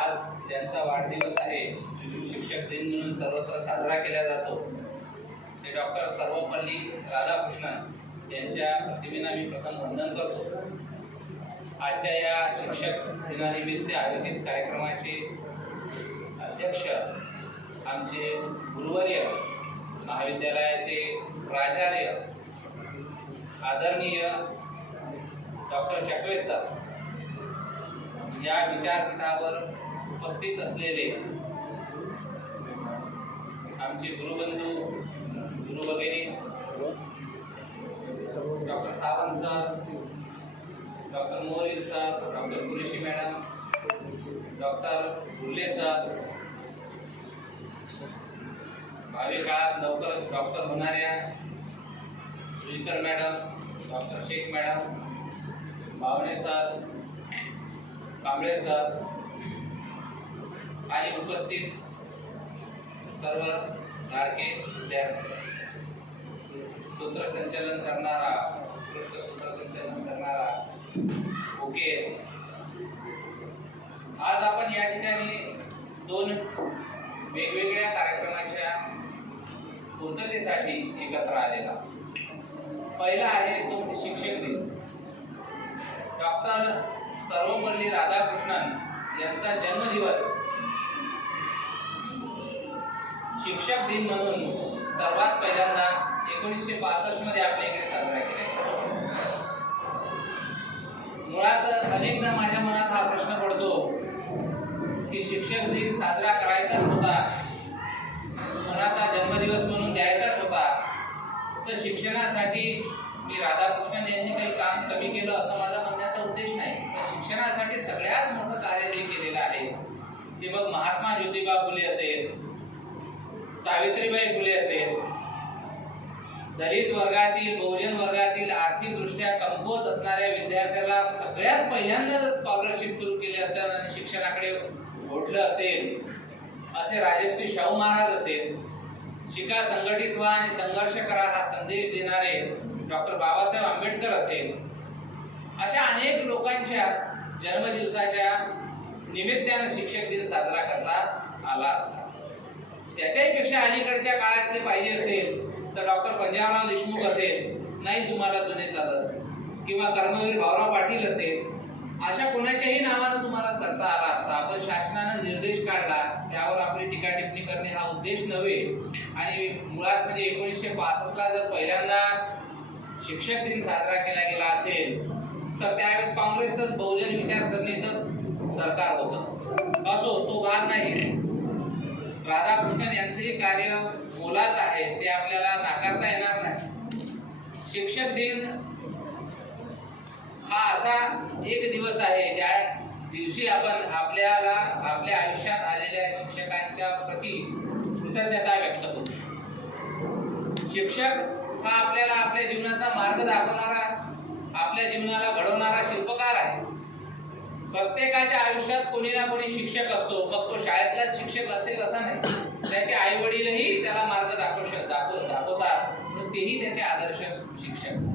आज ज्यांचा वाढदिवस आहे, शिक्षक दिन म्हणून सर्वत्र साजरा केला जातो, ते डॉक्टर सर्वपल्ली राधाकृष्णन यांच्या प्रतिमेला मी प्रथम वंदन करतो. आजच्या या शिक्षक दिनानिमित्त आयोजित कार्यक्रमाचे अध्यक्ष आमचे गुरुवर्य, महाविद्यालयाचे प्राचार्य आदरणीय डॉक्टर चकवे सर, या विचारपीठावर उपस्थित असलेले आमचे गुरुबंधू, गुरु वगैरे doctor Sawant sir, doctor More sir, doctor Qureshi madam, doctor Gurle sir, भावी काळात लवकरच डॉक्टर होणाऱ्या Juikar madam, doctor Shaikh madam, Bawane sir, Kamble sir आणि उपस्थित सर्व लाडके विद्यार्थी, सूत्रसंचालन करणारा, उत्कृष्ट सूत्रसंचालन करणारा ओके. आज आपण या ठिकाणी दोन वेगवेगळ्या कार्यक्रमाच्या पूर्ततेसाठी एकत्र आलेला. पहिला आहे तो शिक्षक दिन. डॉक्टर सर्वपल्ली राधाकृष्णन यांचा जन्मदिवस शिक्षक दिन म्हणून सर्वात पहिल्यांदा 1962 मध्ये आपल्या इकडे साजरा केला गेला. मुळात अनेकदा माझ्या मनात हा प्रश्न पडतो की शिक्षक दिन साजरा करायचाच होता, कोणाचा जन्मदिवस म्हणून द्यायचाच होता, तर शिक्षणासाठी मी राधाकृष्णन यांनी काही काम कमी केलं असं माझा म्हणण्याचा उद्देश नाही. शिक्षणासाठी सगळ्यात मोठं कार्य जे केलेलं आहे ते मग महात्मा ज्योतिबा फुले असेल, सावित्रीबाई फुले असेल, दलित वर्गातील, बहुजन वर्गातील आर्थिकदृष्ट्या कमकुवत असणाऱ्या विद्यार्थ्याला सगळ्यात पहिल्यांदा जर स्कॉलरशिप सुरू केली असेल आणि शिक्षणाकडे ओढलं असेल, असे राजश्री शाहू महाराज असेल, शिका, संघटित व्हा आणि संघर्ष करा हा संदेश देणारे डॉक्टर बाबासाहेब आंबेडकर असेल, अशा अनेक लोकांच्या जन्मदिवसाच्या निमित्तानं शिक्षक दिन साजरा करता आला असता. त्याच्याही पेक्षा अलीकडच्या काळातले पाहिजे असेल तर डॉक्टर पंजाबराव देशमुख असेल, नाही तुम्हाला जुने चालत, किंवा कर्मवीर भाऊराव पाटील असेल, अशा कोणाच्याही नावानं तुम्हाला करता आला असता. आपण शासनानं निर्देश काढला, त्यावर आपली टीका टिप्पणी करणे हा उद्देश नव्हे. आणि मुळात म्हणजे 1965 ला जर पहिल्यांदा शिक्षक दिन साजरा केला गेला असेल तर त्यावेळेस काँग्रेसचंच बहुजन विचारसरणीचं सरकार होतं. असो, तो भाग नाही. राधाकृष्णन यांचेही कार्य मोलाचं आहे, ते आपल्याला नाकारता येणार नाही. शिक्षक दिन हा असा एक दिवस आहे ज्या दिवशी आपण आपल्याला आपल्या आयुष्यात आलेल्या शिक्षकांच्या प्रती कृतज्ञता व्यक्त करतो. शिक्षक हा आपल्याला आपल्या जीवनाचा मार्ग दाखवणारा, आपल्या जीवनाला घडवणारा शिल्पकार आहे. प्रत्येकाच्या आयुष्यात कोणी ना कोणी शिक्षक असतो, मग तो शाळेतलाच शिक्षक असेल असा नाही. त्याचे आई वडीलही त्याला मार्ग दाखवतात, तेही त्याचे आदर्श शिक्षक.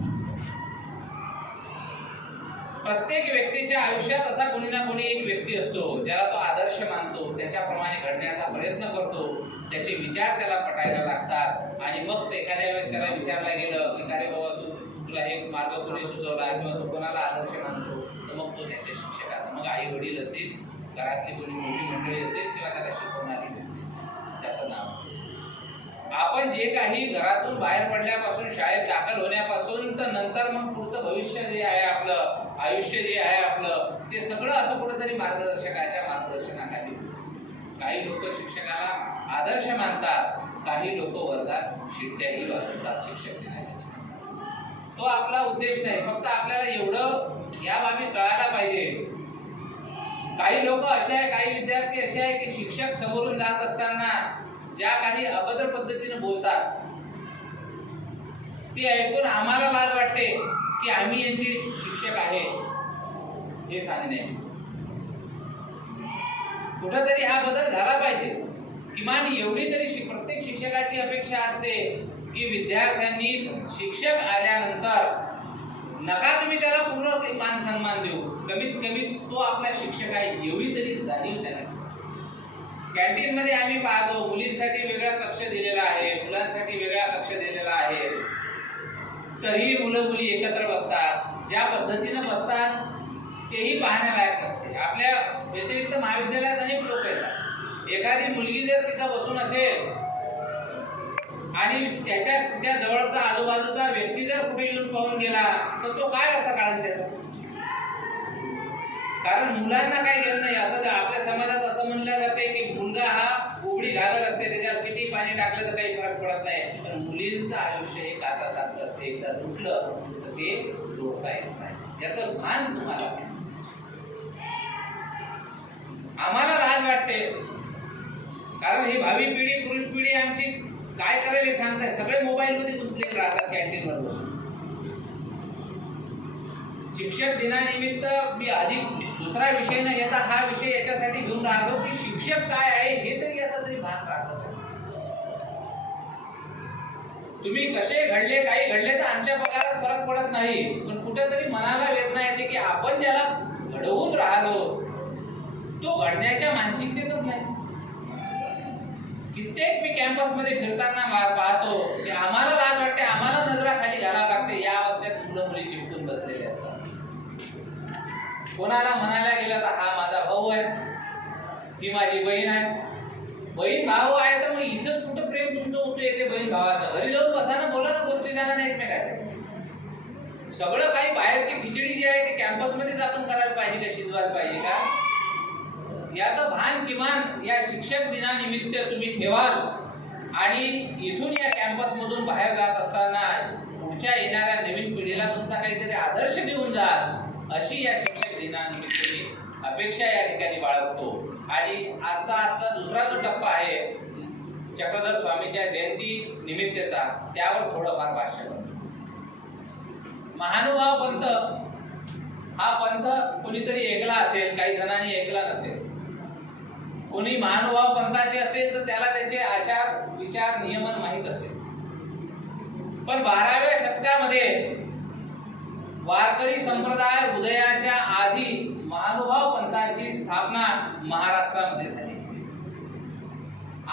प्रत्येक व्यक्तीच्या आयुष्यात असा कोणी ना कोणी एक व्यक्ती असतो ज्याला तो आदर्श मानतो, त्याच्याप्रमाणे घडण्याचा प्रयत्न करतो, त्याचे विचार त्याला पटायला लागतात. आणि मग एखाद्या वेळेस त्याला विचारलं गेलं की अरे बाबा तुला एक मार्ग कोणी सुचवला, किंवा तो कोणाला आदर्श मानतो, तर मग तो त्याच्या शिक्षकाचा, मग आई वडील असेल, घरातली कोणी मोठी मंडळी असेल, किंवा त्याला शिकवणारी त्याचं नाव. आपण जे काही घरातून बाहेर पडल्यापासून, शाळेत दाखल होण्यापासून तर नंतर मग पुढचं भविष्य जे आहे आपलं, आयुष्य जे आहे आपलं, ते सगळं असं कुठेतरी मार्गदर्शकाच्या मार्गदर्शनाखाली. काही लोक शिक्षकाला आदर्श मानतात, काही लोक वर्गात शिट्ट्याही वाजवतात शिक्षक दिनासाठी. तो आपला उद्देश नाही. फक्त आपल्याला एवढं या बाबी कळायला पाहिजे. काही लोक असे आहे, काही विद्यार्थी असे आहे की शिक्षक समोरून जात असताना ज्या काही अभद्र पद्धतीने बोलतात ते ऐकून आम्हाला लाज वाटते की आम्ही यांचे शिक्षक आहे हे सांगण्याची. कुठंतरी हा बदल झाला पाहिजे. किमान एवढी तरी प्रत्येक शिक्षकाची अपेक्षा असते की विद्यार्थ्यांनी शिक्षक आल्यानंतर नका तुम्ही त्याला पूर्ण मान सन्मान देऊ, कमीत कमी तो आपला शिक्षक आहे एवढी तरी जाणीव त्याला कॅन्टीन मध्ये आम्ही पाहतो मुलींसाठी वेगळा कक्ष दिलेला आहे, मुलांसाठी वेगळा कक्ष दिलेला आहे, तरीही मुलं मुली एकत्र बसतात. ज्या पद्धतीनं बसतात तेही पाहण्यालायक नसते. आपल्या व्यतिरिक्त महाविद्यालयात अनेक लोक येतात. एखादी मुलगी जर तिथं बसून असेल आणि तिच्या जवळचा आजूबाजूचा व्यक्ती जर कुठे येऊन पाहून गेला तर तो काय अर्थ काढेल त्याचा? कारण मुलांना काही घेणं नाही. असं आपल्या समाजात असं म्हणलं जाते की मुलगा हा उघडी घालत असते, त्याच्यावर किती पाणी टाकलं तर काही फरक पडत नाही. पण मुलींचं आयुष्य हे काचासारखं असते. एकदा तुटलं तर ते जोडता येत नाही. याचं भान तुम्हाला. आम्हाला लाज वाटते कारण ही भावी पिढी, पुरुष पिढी आमची काय करेल हे सांगताय. सगळे मोबाईल मध्ये गुंतलेले राहतात कॅन्टीन वर बसून. शिक्षक दिनानिमित्त मी अधिक दुसरा विषय न घेता हा विषय याच्यासाठी घेऊन राहिलो की शिक्षक काय आहे हे तरी याचा तरी भान राखत. तुम्ही कसे घडले, काही घडले तर आमच्या पगारात फरक पडत नाही, पण कुठेतरी मनाला वेदना येते की आपण ज्याला घडवून राहिलो तो घडण्याच्या मानसिकतेतच नाही. कित्येक मी कॅम्पस मध्ये फिरताना पाहतो की आम्हाला लाज वाटते, आम्हाला नजरा खाली घालावं लागते. या अवस्थेत मुलं मुली चिपटून बसलेले असतात. कोणाला म्हणायला गेलं तर हा माझा भाऊ आहे, ही माझी बहीण आहे. बहीण भाऊ आहे तर मग इथंच कुठं प्रेम तुमचं उठू येते बहीण भावाचं? घरी जाऊन बसा ना, बोला ना गोष्टी झाल्या नाही एकमेकाच्या. सगळं काही बाहेरची खिचडी जी आहे ते कॅम्पस मध्येच आपण करायला पाहिजे का, शिजवायला पाहिजे का? याचं भान किमान या शिक्षक दिनानिमित्त तुम्ही ठेवाल. आणि इथून या कॅम्पस मधून बाहेर जात असताना पुढच्या येणाऱ्या नवीन पिढीला तुमचा काहीतरी आदर्श देऊन जाल अशी या शिक्षक दिनानिमित्त मी अपेक्षा या ठिकाणी बाळगतो. आणि आजचा दुसरा जो टप्पा आहे चक्रधर स्वामीच्या जयंती निमित्तचा, त्यावर थोडंफार भाष्य करतो. महानुभाव पंथ हा पंथ कुणीतरी ऐकला असेल, काही जणांनी ऐकला नसेल. कोणी महानुभाव पंथाचे असेल तर त्याला त्याचे आचार विचार नियमन माहीत असेल. पण 12व्या शतकामध्ये वारकरी संप्रदाय उदयाच्या आधी महानुभाव पंथाची स्थापना महाराष्ट्रामध्ये झाली.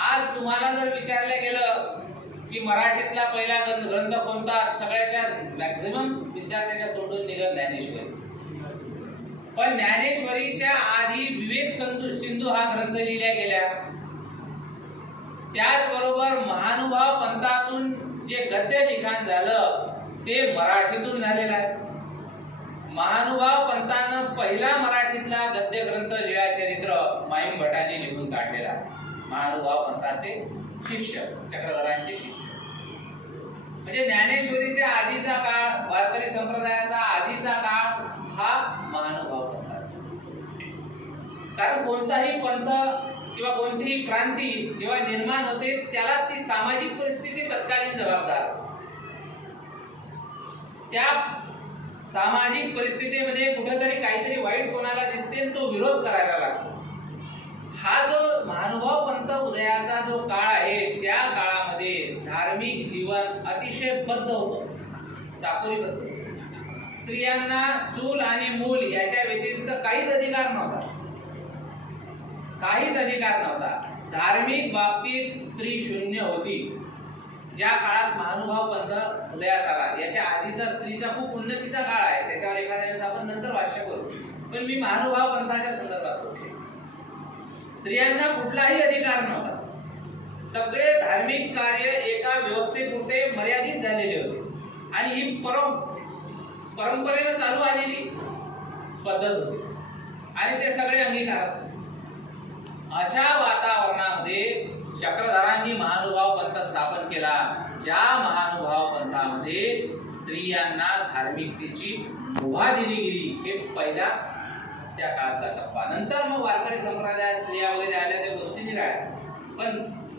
आज तुम्हाला जर विचारलं गेलं की मराठीतला पहिला ग्रंथ कोणता, सगळ्याच्या मॅक्झिमम विद्यार्थ्याच्या तोंडून निघत ज्ञानेश्वरी. पण ज्ञानेश्वरीच्या आधी विवेक सिंधू हा ग्रंथ लिहिल्या गेल्या. त्याचबरोबर महानुभाव पंथातून जे गद्य लिखाण झालं ते मराठीतून झालेलं आहे. महानुभाव पंथानं पहिला मराठीतला गद्य ग्रंथ लीळाचरित्र माईम भटाने लिहून काढलेला. महानुभाव पंथाचे शिष्य, चक्रधरांचे शिष्य. म्हणजे ज्ञानेश्वरीच्या आधीचा काळ, वारकरी संप्रदायाचा आधीचा काळ हा महानुभाव पंथाचा. कारण कोणताही पंथ किंवा कोणतीही क्रांती जेव्हा निर्माण होते त्याला ती सामाजिक परिस्थिती तत्कालीन जबाबदार असते. त्या सामाजिक परिस्थितीमध्ये कुठेतरी काहीतरी वाईट कोणाला दिसते तो विरोध करायला लागतो. हा जो महानुभाव पंथ उदयाचा जो काळ आहे त्या काळामध्ये धार्मिक जीवन अतिशय बद्ध होतं, चाकोरीबद्ध. स्त्रियांना चूल आणि मूल याच्या व्यतिरिक्त काहीच अधिकार नव्हता. काहीच अधिकार नव्हता. धार्मिक बाबतीत स्त्री शून्य होती. ज्या काळात महानुभाव पंथ उदयास आला, याच्या आधीचा स्त्रीचा खूप उन्नतीचा काळ आहे, त्याच्यावर एखाद्या वेळेस आपण नंतर भाष्य करू. पण मी महानुभाव पंथाच्या संदर्भात बोलतो. स्त्रियांना कुठलाही अधिकार नव्हता. सगळे धार्मिक कार्य एका व्यवस्थेपुरते मर्यादित झालेले होते आणि ही परंपरेनं चालू आलेली पद्धत होती आणि ते सगळे अंगीकारत. अशा वातावरणामध्ये चक्रधरांनी महानुभाव पंथ स्थापन केला. ज्या महानुभाव पंथामध्ये स्त्रियांना धार्मिकतेची मुभा दिली गेली. हे पहिला त्या काळातला टप्पा. नंतर मग वारकरी संप्रदायात स्त्रिया वगैरे आल्या त्या गोष्टी निराळ्या. पण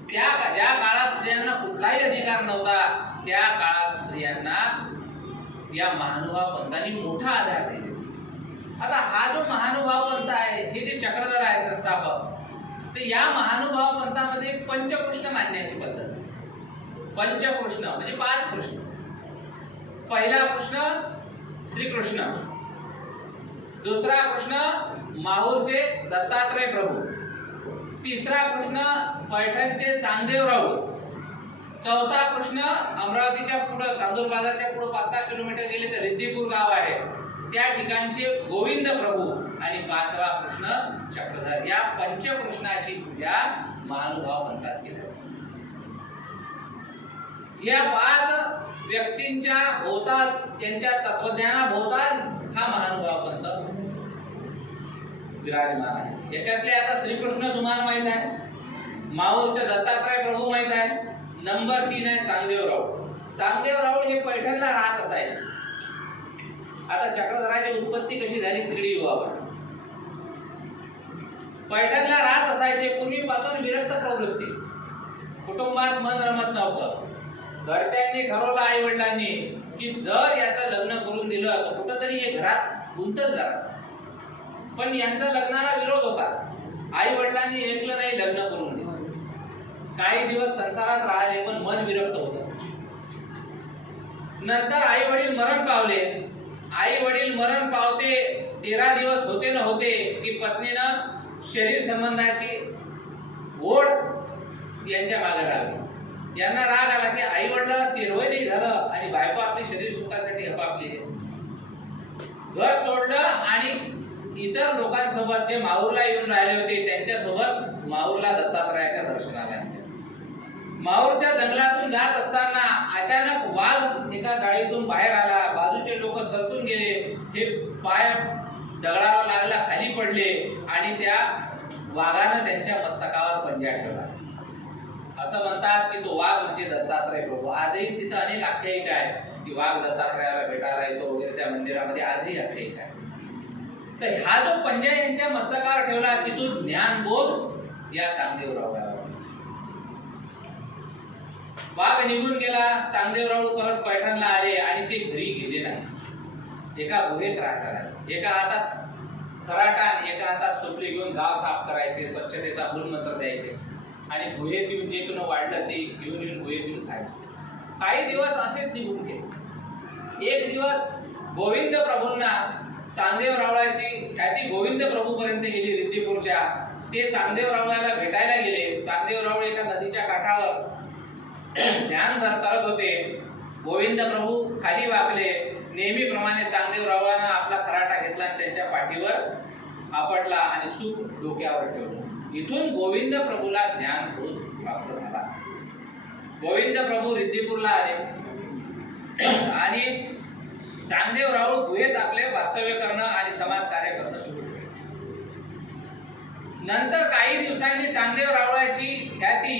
ज्या काळात स्त्रियांना कुठलाही अधिकार नव्हता त्या काळात स्त्रियांना या महानुभाव पंथांनी मोठा आधार दिले. आता हा जो महानुभाव पंथ आहे, हे जे चक्रधर आहे संस्थापक, तर या महानुभाव पंथामध्ये पंचकृष्ण मानण्याची पद्धत. पंचकृष्ण म्हणजे 5 कृष्ण. पहिला कृष्ण श्रीकृष्ण, दुसरा कृष्ण माहूरचे दत्तात्रय प्रभू, तिसरा प्रश्न पैठणचे चांगदेव राऊळ. चौथा प्रश्न अमरावतीच्या पुढे चांदूर बाजारच्या पुढे 5-6 किलोमीटर गेले तर रिद्दीपूर गाव आहे, त्या ठिकाणचे गोविंद प्रभू. आणि 5वा प्रश्न चक्रधर. या पंचकृष्णाची पूजा महानुभाव पंथात केली. या 5 व्यक्तींच्या भोवताल, त्यांच्या तत्वज्ञानाभोवताल हा महानुभाव पंथ विराजमान आहे. याच्यातले आता श्रीकृष्ण तुम्हाला माहित आहे, माहूरचे दत्तात्रय प्रभू माहित आहे. नंबर 3 आहे चांगदेव राऊळ. चांगदेव राऊळ हे पैठणला राहत असायचे. आता चक्रधराची उत्पत्ती कशी झाली तिकडे येऊ आपण. पैठणला राहत असायचे. पूर्वीपासून विरक्त प्रवृत्ती, कुटुंबात मन रमत नव्हतं. घरच्यांनी ठरवलं, आई वडिलांनी, की जर याचं लग्न करून दिलं तर कुठंतरी हे घरात गुंतत जरासं. पण यांचा लग्नाला विरोध होता. आई वडिलांनी ऐकलं नाही, लग्न करून दिलं. काही दिवस संसारात राहिले पण मन विरक्त होतं. नंतर आई वडील मरण पावले. आई वडील मरण पावते 13 दिवस होते न होते की पत्नीनं शरीर संबंधाची ओढ यांच्या मागे लागली. यांना राग आला की आई वडिलांना तेरवय नाही झालं आणि बायको आपली शरीर सुखासाठी हपापली. घर सोडलं आणि इतर लोकांसोबत जे माहूरला येऊन राहिले होते त्यांच्यासोबत माहूरला दत्तात्रयाच्या दर्शनाला गेले. माहूरच्या जंगलातून जात असताना अचानक वाघ एका जाळीतून बाहेर आला. बाजूचे लोक सरकून गेले. हे पाय दगडाला लागला, खाली पडले आणि त्या वाघानं त्यांच्या मस्तकावर पंजा ठेवला. असं म्हणतात की तो वाघ म्हणजे दत्तात्रय प्रभू. आजही तिथं अनेक आख्यायिका आहे की वाघ दत्तात्रयाला भेटायला येतो वगैरे. त्या मंदिरामध्ये आजही आख्यायिका आहे. तर हा जो पंजा यांच्या मस्तकावर ठेवला तिथून ज्ञानबोध या चांगदेव राऊळाला. वाघ निघून गेला. चांगदेव राऊळ परत पैठणला आले आणि ते घरी गेले नाही. एका गुहेत राहतात. एका हातात खराटा आणि एका हातात सुपली घेऊन गाव साफ करायचे, स्वच्छतेचा मूलमंत्र द्यायचे आणि गुहेत येऊन जे कुणा वाढलं ते घेऊन येऊन गुहेत येऊन खायचे. काही दिवस असेच निघून गेले. एक दिवस गोविंद प्रभूंना चांगदेव रावळाची ख्याती गोविंद प्रभू पर्यंत गेली रिद्दीपूरच्या. ते चांगदेव रावळाला भेटायला गेले. चांगदेव रावळ एका नदीच्या काठावर ध्यान करत होते. गोविंद प्रभू खाली वाकले. नेहमीप्रमाणे चांगदेव रावळानं आपला खराटा घेतला आणि त्यांच्या पाठीवर आपटला आणि सूप डोक्यावर ठेवलं. इथून गोविंद प्रभूला ज्ञानबोध प्राप्त झाला. गोविंद प्रभू रिद्दीपूरला आले आणि चांगदेव राऊळ गुहेत आपले वास्तव्य करणं आणि समाज कार्य करणं सुरू केले. नंतर काही दिवसांनी चांगदेव रावळाची ख्याती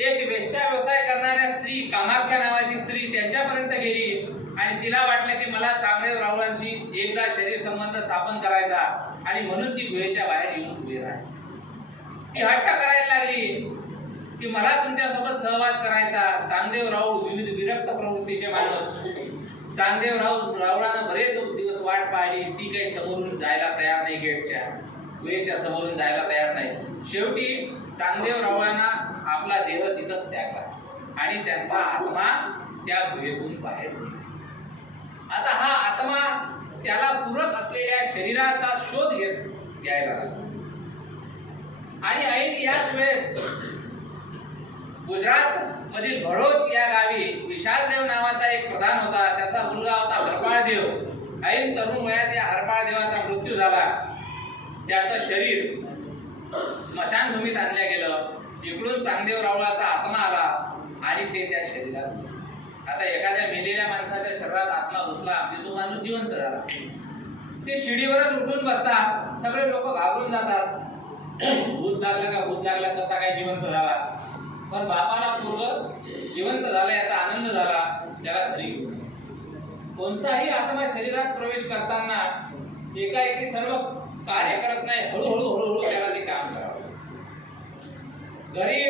एक वेश्या व्यवसाय करणाऱ्या स्त्री, कामाख्या नावाची स्त्री, त्यांच्यापर्यंत गेली आणि तिला वाटलं की मला चांगदेव रावळांशी एकदा शरीर संबंध स्थापन करायचा आणि म्हणून ती गुहेच्या बाहेर येऊन उभी राहिली. ती हट्ट करायला लागली की मला तुमच्यासोबत सहवास करायचा. चांगदेव राऊळ विविध विरक्त प्रवृत्तीचे माणूस. चांगदेव रावळानं बरेच दिवस वाट पाहिली. ती काही समोरून जायला तयार नाही. गेटच्या गुहेच्या समोरून जायला तयार नाही. शेवटी चांगदेव रावळांना आपला देह तिथंच त्यागला आणि त्यांचा आत्मा त्या गुहेतून बाहेर गेला. आता हा आत्मा त्याला पूरक असलेल्या शरीराचा शोध घ्यायला लागला. आणि ऐन याच वेळेस गुजरात मधील भडोच या गावी विशालदेव नावाचा एक प्रधान होता. त्याचा मुलगा होता हरपाळदेव. ऐन तरुण वयात या हरपाळदेवाचा मृत्यू झाला. त्याचं शरीर स्मशानभूमीत आणलं गेलं. इकडून चांगदेव रावळाचा आत्मा आला आणि ते त्या शरीरात घुसले. आता एखाद्या मेलेल्या माणसाच्या शरीरात आत्मा घुसला म्हणजे तो माणूस जिवंत झाला. ते शिडीवरच उठून बसतात. सगळे लोक घाबरून जातात. भूत लागलं का, भूत लागला, कसा काय जिवंत झाला. पण बापाला पूर्व जिवंत झाला याचा आनंद झाला. त्याला घरी घेऊन कोणताही आत्मा शरीरात प्रवेश करताना एकाएकी सर्व कार्य करत नाही. हळूहळू त्याला ते काम करावं. घरी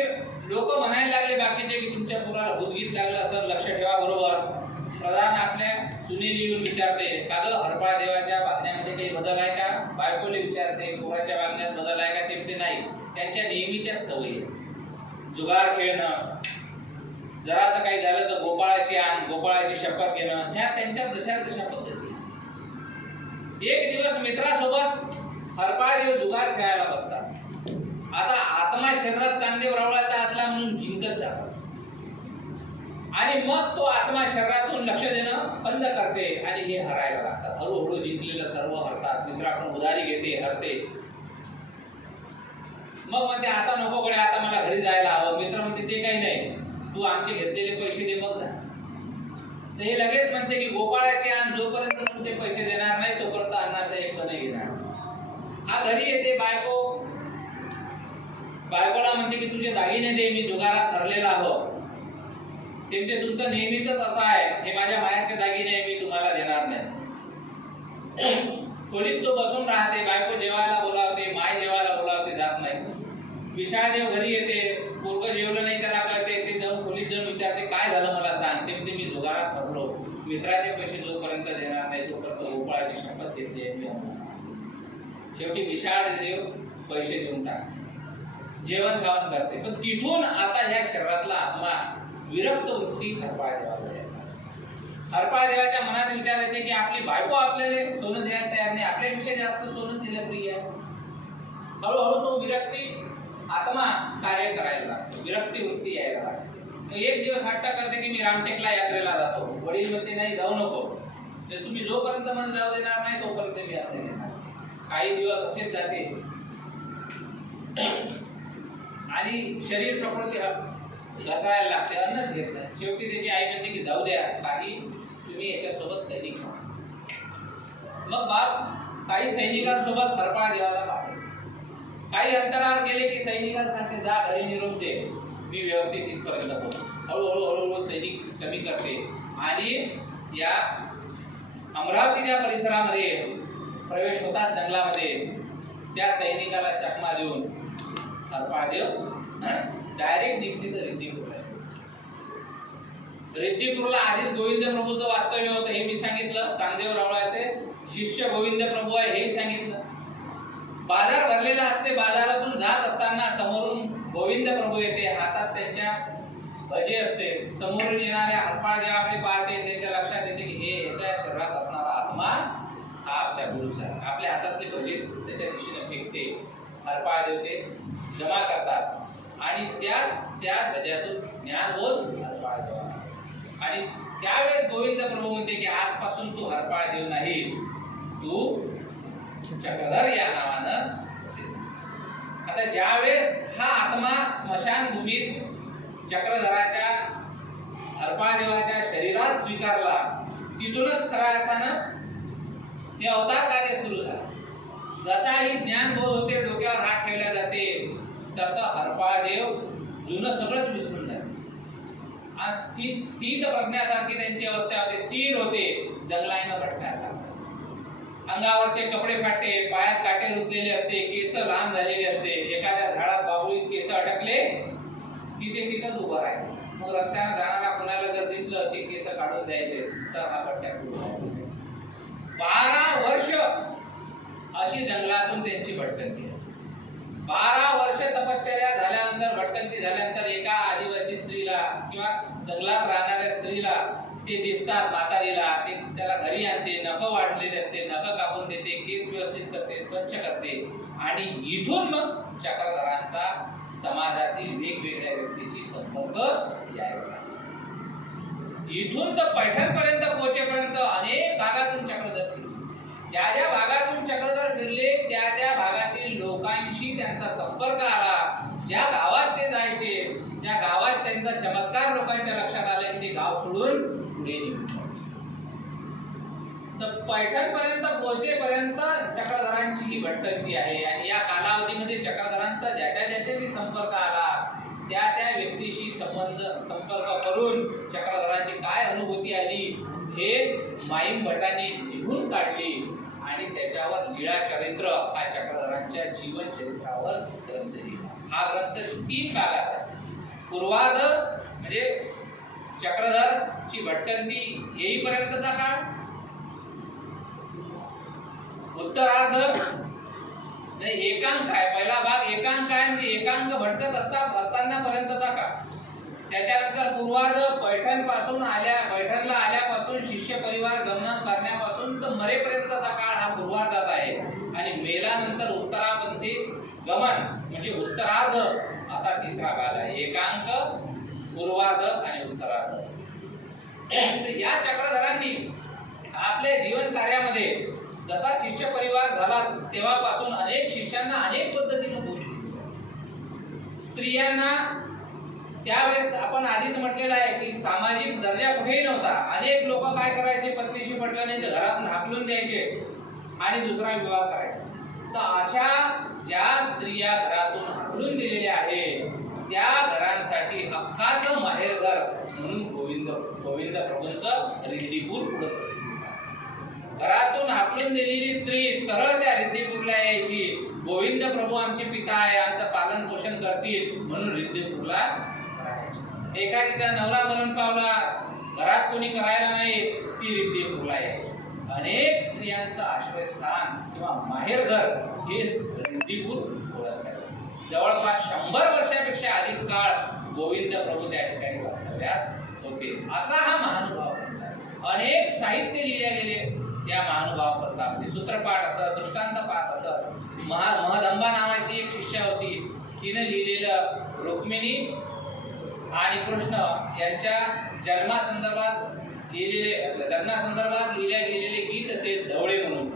लोक म्हणायला लागले बाकीचे की तुमच्या पोराला भूतगीत लागलं असं, लक्ष ठेवा. बरोबर. प्रधान आपल्या सुनेली येऊन विचारते का ग हरपाळ देवाच्या वागण्यामध्ये काही बदल आहे का. बायकोले विचारते पोराच्या वागण्यात बदल आहे का. ते नाही. त्यांच्या नेहमीच्या सवयी जुगार खेळणं, जरासं काही झालं तर गोपाळाची आण, गोपाळाची शपथ घेणं, ह्या त्यांच्या दशा पद्धती. एक दिवस मित्रासोबत हरपाळ देव जुगार खेळायला बसतात. आता शरीरात चांगदेव रावळाचा असला म्हणून जिंकत जातो आणि मग तो आत्मा शरीरातून लक्ष देणं बंद करते आणि हे हरायला लागतात. हळूहळू जिंकलेलं सर्व हरतात. मित्राकडून उधारी घेते, हरते. मग म्हणते आता नको कडे, आता मला घरी जायला हवं. मित्र म्हणते ते काही नाही, तू आमचे घेतलेले पैसे दे मग जा. तर हे लगेच म्हणते की गोपाळाचे आण, जोपर्यंत तुमचे पैसे देणार नाही तोपर्यंत अन्नाचा एक नाही घेणार. हा घरी येते, बायकोला म्हणते की तुझे दागिने दे, मी जुगारात ठरलेला आहो. ते तुमचं नेहमीच असं आहे, हे माझ्या मायाचे दागिने आहे, मी तुम्हाला देणार नाही. खोलीत तो बसून राहते. बायको जेवायला बोलावते, माय जेवायला बोलावते, जात नाही. विशाळदेव घरी येते, पोरगं जेवलं नाही त्याला कळते. ते जाऊन खोलीत जाऊन विचारते काय झालं मला सांग. ते म्हणते मी जुगारात ठरलो, मित्राचे पैसे जोपर्यंत देणार नाही तोपर्यंत गोपाळाची शपथ घेतली आहे मी. शेवटी विशाळदेव पैसे देऊन टाकते, जेवण खावण करते. पण तिथून आता ह्या शरीरातला आत्मा विरक्त वृत्ती हरपाळ देवाला येतात. हरपाळ देवाच्या मनात विचार येते की आपली बायको आपल्याला सोनं द्यायला तयार नाही, आपल्यापेक्षा जास्त सोनं दिलं प्रिय आहे. हळूहळू तो विरक्ती आत्मा कार्य करायला लागतो, विरक्ती वृत्ती यायला लागते. एक दिवस हट्ट करते की मी रामटेकला यात्रेला जातो. वडील म्हणते नाही जाऊ नको, तर तुम्ही जोपर्यंत मला जाऊ देणार नाही तोपर्यंत मी यात्रेला येणार. काही दिवस असेच जाते आणि शरीर प्रकृती घसरायला लागते, अन्नच घेत नाही. शेवटी त्याची आई म्हणते की जाऊ द्या, काही तुम्ही याच्यासोबत सैनिक. मग बाप काही सैनिकांसोबत हरपाळ देवाला पाठवतो. काही अंतरावर गेले की सैनिकांना सांगते जा घरी निरोप दे, मी व्यवस्थित इथपर्यंत पोहोचतो. हळूहळू सैनिक कमी करते आणि या अमरावतीच्या परिसरामध्ये प्रवेश होतात जंगलामध्ये. त्या सैनिकाला चकमा देऊन हरपाळ देव डायरेक्ट निघते तर रिद्धिपूरला. रिद्धिपूरला आधीच गोविंद प्रभूचं वास्तव्य होतं हे मी सांगितलं. चांगदेव रावळाचे शिष्य गोविंद प्रभू आहे हेही सांगितलं. बाजार भरलेला असते, बाजारातून जात असताना समोरून गोविंद प्रभू येते, हातात त्यांच्या भजे असते. समोरून येणाऱ्या हरपाळ देवाकडे पाहते, त्यांच्या लक्षात येते की हे याच्या शरीरात असणारा आत्मा हा आपल्या गुरुचा आहे. आपल्या हातातले भजे त्याच्या दिशेने फेकते. हरपाळ देवते जमा करतात आणि त्या भज्यातून ज्ञानबोध हरपाळ देवा. आणि त्यावेळेस गोविंद प्रभू म्हणते की आजपासून तू हरपाळ देव नाही, तू चक्रधर या नावानं. आता ज्यावेळेस हा आत्मा स्मशानभूमीत चक्रधराच्या हरपाळ देवाच्या शरीरात स्वीकारला, तिथूनच खऱ्या अर्थानं हे अवतार कार्य सुरू झालं. जसाही ज्ञानबोध होते, डोक्यावर हात ठेवला जाते, तसं हरपाळ देव जुनं सगळंच विसरून जाते. स्थित प्रज्ञासारखी त्यांची अवस्था होते, स्थिर होते. जंगलाईनं भटकायला अंगावरचे कपडे फाटते, पायात काटे रुतलेले असते, केस लहान झालेले असते. एखाद्या झाडात बाबुळीत केस अटकले की ते तिथंच उभं राहायचे. मग रस्त्यानं जाणारा कुणाला जर दिसलं ते केस काढून द्यायचे, तर हा भटक्या 12 वर्ष अशी जंगलातून त्यांची भटकंती. 12 वर्ष तपश्चर्या झाल्यानंतर, भटकंती झाल्यानंतर एका आदिवासी स्त्रीला किंवा जंगलात राहणाऱ्या स्त्रीला ते दिसतात. म्हातारीला ते त्याला घरी आणते, नखं वाढलेले असते, नखं कापून देते, केस व्यवस्थित करते, स्वच्छ करते आणि इथून मग चक्रधरांचा समाजातील वेगवेगळ्या व्यक्तीशी संपर्क यायला. इथून तर पैठणपर्यंत पोहोचेपर्यंत अनेक भागातून चक्रधर फिरले. ज्या भागातून चक्रधर फिरले त्या भागातील लोकांशी त्यांचा संपर्क आला. ज्या गावात ते जायचे त्या गावात त्यांचा चमत्कार लोकांच्या लक्षात आला की ते गाव सोडून पुढे निघाले. तर पैठणपर्यंत पोहोचेपर्यंत चक्रधरांची ही भटकंती आहे. आणि या कालावधीमध्ये चक्रधरांचा ज्याच्या संपर्क आला त्या व्यक्तीशी संपर्क करून चक्रधराची काय अनुभूती आली हे माईम भटांनी लिहून काढली आणि त्याच्यावर लीळा चरित्र हा चक्रधरांच्या जीवन चरित्रावर ग्रंथ लिहिला. हा ग्रंथ 3 काळात आहे. पूर्वार्ध म्हणजे चक्रधरची भटकंती येईपर्यंतचा काळ, उत्तरार्ध एकांक आहे. पहिला भाग एकांक आहे म्हणजे एकांक भटकत असताना पर्यंतचा काळ. त्याच्यानंतर पूर्वार्ध पैठणला आल्यापासून शिष्य परिवार गमन करण्यापासून तर मरेपर्यंतचा काळ हा पूर्वार्धात आहे. आणि मेल्यानंतर उत्तरापंथी गमन म्हणजे उत्तरार्ध असा तिसरा भाग आहे, एकांक, पूर्वार्ध आणि उत्तरार्ध. या चक्रधरांनी आपल्या जीवन कार्यामध्ये जसा शिष्य परिवार झाला तेव्हापासून अनेक शिष्यांना अनेक पद्धतीने बोलले. स्त्रियांना त्यावेळेस आपण आधीच म्हटलेलं आहे की सामाजिक दर्जा कुठेही नव्हता. अनेक लोक काय करायचे, पत्नीशी पटलं नाही तर घरातून हाकलून द्यायचे आणि दुसरा विवाह करायचा. तर अशा ज्या स्त्रिया घरातून हाकलून दिलेल्या आहेत त्या घरांसाठी हक्काचं माहेरघर म्हणून गोविंद प्रभूंचं रिद्धिपूर पुढे प्रसिद्ध आहे. घरातून हाकलून दिलेली स्त्री सरळ त्या रिद्धिपूरला यायची. गोविंद प्रभू आमचे पिता आहे, आमचं पालन पोषण करतील म्हणून रिद्धिपूरला राहायची. एखादीचा नवरा मरण पावला, घरात कोणी करायला नाही, ती रिद्धिपूरला यायची. अनेक स्त्रियांचं आश्रयस्थान किंवा माहेरघर हे रिद्धिपूर ओळखलं. जवळपास 100 वर्षापेक्षा अधिक काळ गोविंद प्रभू त्या ठिकाणी वास्तव्यास होते. असा हा महानुभाव पंथ. अनेक साहित्य लिहिले गेले या महानुभाव पंथामध्ये. सूत्रपाठ असं, दृष्टांत पाठ असं. महदंबा नावाची एक शिष्या होती, तिने लिहिलेलं रुक्मिणी आणि कृष्ण यांच्या जन्मासंदर्भात लिहिलेले, लग्नासंदर्भात लिहिलेले गीत असेल धवळे म्हणून,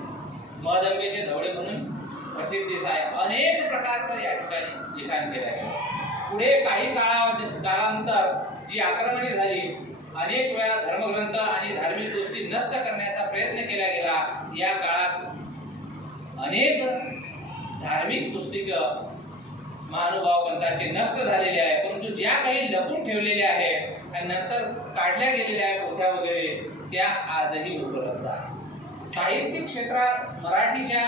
महदंबेचे धवळे म्हणून प्रसिद्धीस आहे. अनेक प्रकारचं या ठिकाणी लिखाण केलं गेलं. पुढे काही काळानंतर जी आक्रमणे झाली, अनेक वेळा धर्मग्रंथ आणि धार्मिक गोष्टी नष्ट करण्याचा प्रयत्न केला गेला. या काळात अनेक धार्मिक पुस्तकं महानुभाव पंथाचे नष्ट झालेले आहे, परंतु ज्या काही लपून ठेवलेल्या आहेत आणि नंतर काढल्या गेलेल्या आहेत पोथ्या वगैरे, त्या आजही उपलब्ध आहेत. साहित्यिक क्षेत्रात मराठीच्या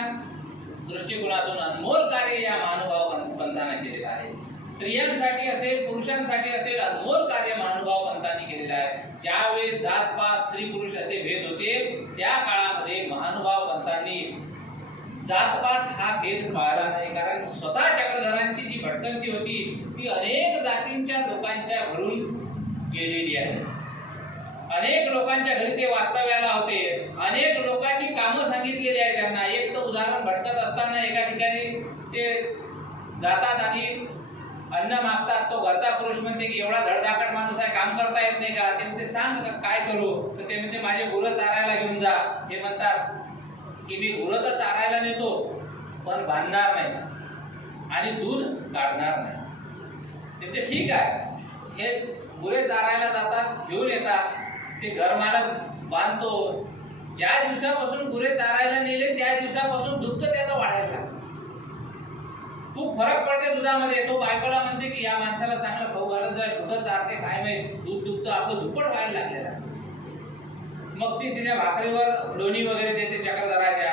दृष्टिकोनातून अनमोल कार्य या महानुभाव पंथाने केलेलं आहे. स्त्रियांसाठी असेल, पुरुषांसाठी असेल, अनमोल कार्य महानुभाव पंथाने केलेलं आहे. ज्यावेळेस जातपात, स्त्री पुरुष असे भेद होते, त्या काळामध्ये महानुभाव पंथांनी जातपात हा भेद पाळला नाही. कारण स्वतः चक्रधरांची जी भटकंती होती ती अनेक जातींच्या लोकांच्या घरून गेलेली आहे. अनेक लोकांच्या घरी ते वास्तव्याला होते. अनेक लोकांनी कामं सांगितलेली आहे त्यांना. एक तर उदाहरण, भटकत असताना एका ठिकाणी ते जातात आणि अन्न मागतात. तो घरचा पुरुष म्हणते की एवढा धडधाकट माणूस आहे, काम करता येत नाही का? ते म्हणते सांग काय करू? तर ते म्हणते माझे गुरं चारायला घेऊन जा. हे म्हणतात की मी गुरं तर चारायला नेतो पण बांधणार नाही आणि दूध काढणार नाही. ते ठीक आहे. हे गुरे चारायला जातात, घेऊन येतात, ते घरमालक बांधतो. ज्या दिवसापासून गुरे चारायला नेले त्या दिवसापासून दुग्ध त्याचं वाढायला लागतं. खूप फरक पडते दुधामध्ये. तो बायकोला म्हणते की या माणसाला चांगलं खाऊ घालत जाय, कुठं चारते काय माहित, दूध दुभतं आपलं दुप्पट व्हायला लागलेलं. मग ती तिच्या भाकरीवर लोणी वगैरे देते चक्रधराच्या.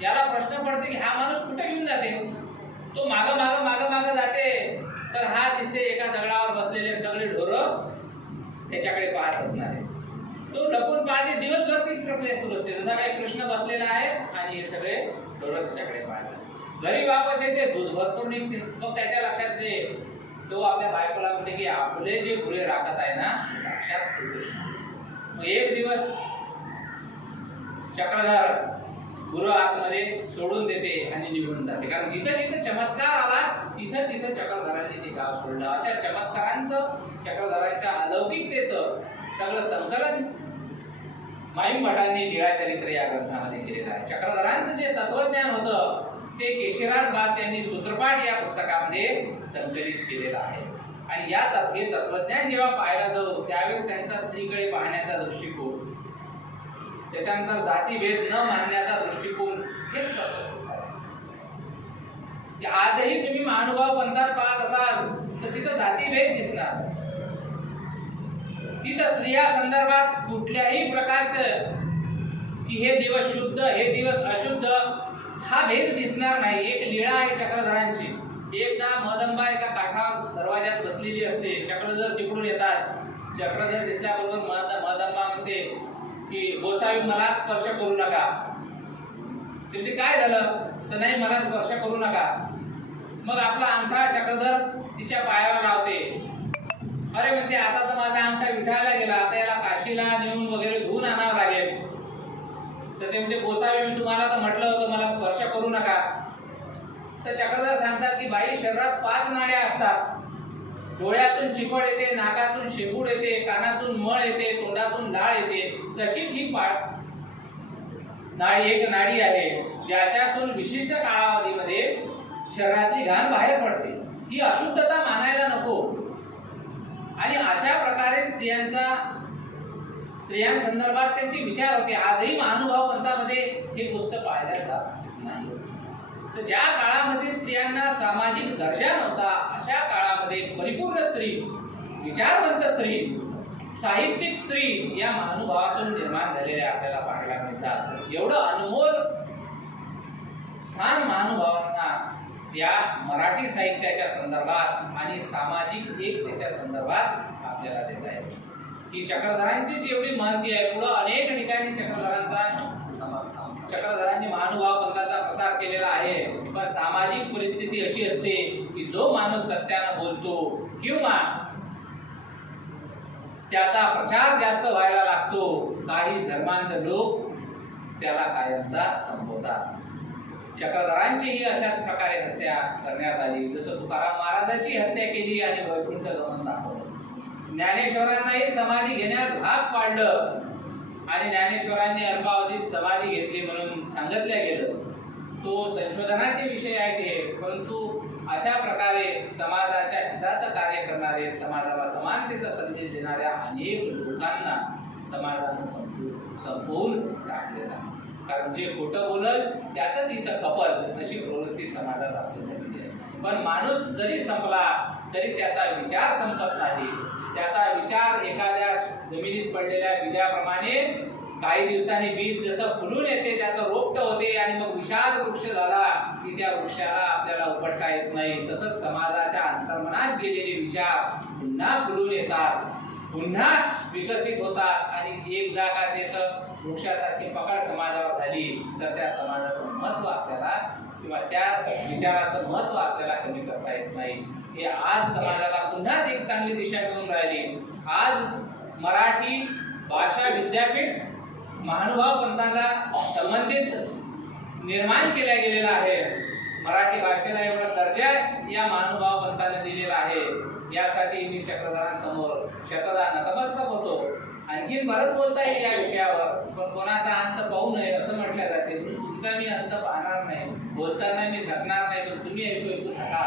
याला प्रश्न पडते की हा माणूस कुठे घेऊन जाते? तो मागं जाते, तर हा दिसते एका दगडावर बसलेले सगळे ढोरं त्याच्याकडे पाहत असणार आहे. तो लपून पाहते. दिवसभर तीच प्रक्रिया सुरू असते. जसा काही कृष्ण बसलेला आहे आणि हे सगळे ढोरं त्याच्याकडे पाहतात. घरी वापस येते, दूध भरपूर निघते. मग त्याच्या लक्षात येते, तो आपल्या बायकोला म्हणते की आपले जे गुरे राखत आहे ना साक्षात श्रीकृष्ण. मग एक दिवस चक्रधर गुरु आतमध्ये सोडून देते आणि निघून जाते. कारण जिथं जिथं चमत्कार आला तिथं तिथं चक्रधरांनी ते गाव सोडलं. अशा चमत्कारांचं, चक्रधरांच्या अलौकिकतेचं सगळं संकलन माईम भटांनी लीळाचरित्र या ग्रंथामध्ये केलेलं आहे. चक्रधरांचं जे तत्वज्ञान होतं ते केशराज भास यांनी सूत्रपाठ या पुस्तकामध्ये संकलित केलेलं आहे. आणि हे तत्वज्ञान जेव्हा पाहायला जाऊ त्यावेळेस त्यांचा स्त्रीकडे पाहण्याचा दृष्टिकोन, त्याच्यानंतर जातीभेद न मानण्याचा दृष्टिकोन हे स्पष्ट होत. आजही तुम्ही महानुभाव पंथात पाहत असाल तर तिथं जातीभेद दिसणार. तिथं स्त्रिया संदर्भात कुठल्याही प्रकारचं की हे दिवस शुद्ध, हे दिवस अशुद्ध हा भेद दिसणार नाही. एक लीळा आहे चक्रधरांची. एकदा महदंबा एका काठावर दरवाज्यात बसलेली असते. चक्रधर तिकडून येतात. चक्रधर दिसल्याबरोबर महदंबा म्हणते की गोसावी मला स्पर्श करू नका. ते काय झालं तर नाही मला स्पर्श करू नका. मग आपला अंगठा चक्रधर तिच्या पायाला लावते. अरे म्हणते आता तर माझा अंगठा विठायला गेला, आता याला काशीला नेऊन वगैरे धुवून आणावं लागेल. तर ते म्हणजे गोसावी मी तुम्हाला तर म्हटलं होतं मला स्पर्श करू नका. तर चक्रधर सांगतात की बाई शरीरात 5 नाड्या असतात डोळ्यातून चिपळ येते, नाकातून शेपूड येते, कानातून मळ येते, तोंडातून लाळ येते, तशीच ही पाठ नाडी एक नाडी आहे ज्याच्यातून विशिष्ट कालावधीमध्ये शरीरातली घाण बाहेर पडते. ती अशुद्धता मानायला नको. आणि अशा प्रकारे स्त्रियांसंदर्भात त्यांचे विचार होते. आजही महानुभाव पंथामध्ये ही गोष्ट पाहायला जात नाही. तर ज्या काळामध्ये स्त्रियांना सामाजिक दर्जा नव्हता अशा काळामध्ये परिपूर्ण स्त्री, विचारवंत स्त्री, साहित्यिक स्त्री या महानुभावातून निर्माण झालेल्या आपल्याला पाहायला मिळतात. एवढं अनमोल स्थान महानुभावांना या मराठी साहित्याच्या संदर्भात आणि सामाजिक एकतेच्या संदर्भात आपल्याला देत आहे. ही चक्रधरांची जेवढी महती आहे, पुढं अनेक ठिकाणी चक्रधरांनी महानुभाव पंथाचा प्रसार केलेला आहे. पण सामाजिक परिस्थिती अशी असते की जो माणूस सत्यानं बोलतो किंवा त्याचा प्रचार जास्त व्हायला लागतो, काही धर्मांध लोक त्याला कायमचा संपवतात. चक्रधरांचीही अशाच प्रकारे हत्या करण्यात आली. जसं तुकाराम महाराजांची हत्या केली आणि वैकुंठ गमन दाखवलं. ज्ञानेश्वरांनाही समाधी घेण्यास भाग पाडलं आणि ज्ञानेश्वरांनी अल्पावधीत समाधी घेतली म्हणून सांगितलं गेलं. तो संशोधनाचे विषय आहे ते, परंतु अशा प्रकारे समाजाच्या हिताचं कार्य करणारे, समाजाला समानतेचा संदेश देणाऱ्या अनेक लोकांना समाजानं संपवून टाकलेला. कारण जे खोटं बोलत त्याच इथं कपल अशी प्रवृत्ती समाजात आपली झालेली आहे. पण माणूस जरी संपला तरी त्याचा विचार संपत नाही. त्याचा विचार एखाद्या जमिनीत पडलेल्या बीजाप्रमाणे काही दिवसांनी बीज जसं फुलून येते, त्याचं रोपट होते आणि मग विशाल वृक्ष झाला की त्या वृक्षाला आपल्याला उपटता येत नाही. तसंच समाजाच्या अंतर्मनात गेलेले विचार पुन्हा फुलून येतात, पुन्हा विकसित होतात आणि एक जागा त्याचं वृक्षासारखी पकड समाजावर झाली तर त्या समाजाचं महत्व आपल्याला किंवा त्या विचाराचं महत्व आपल्याला कमी करता येत नाही. हे आज समाजाला पुन्हा एक चांगली दिशा मिळून राहिली. आज मराठी भाषा विद्यापीठ महानुभाव पंथाला संबंधित निर्माण केला गेलेला आहे. मराठी भाषेला एवढा दर्जा या महानुभाव पंथाने दिलेला आहे. यासाठी मी चक्रधरांसमोर शतदा नतमस्तक होतो. आणखीन बरंच बोलता येईल या विषयावर, पण कोणाचा अंत पाहू नये असं म्हटलं जाते. तुमचा मी अंत पाहणार नाही, बोलताना मी थकणार नाही, पण तुम्ही ऐकू नका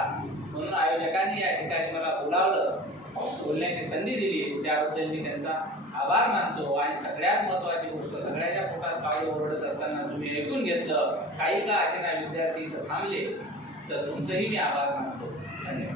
म्हणून आयोजकांनी या ठिकाणी मला बोलावलं, बोलण्याची संधी दिली, त्याबद्दल मी त्यांचा आभार मानतो. आणि सगळ्यात महत्त्वाची गोष्ट, सगळ्याच्या पोटात काळी ओरडत असताना तुम्ही ऐकून घेतलं. काही का असे ना विद्यार्थी थांबले, तर तुमचंही मी आभार मानतो. धन्यवाद.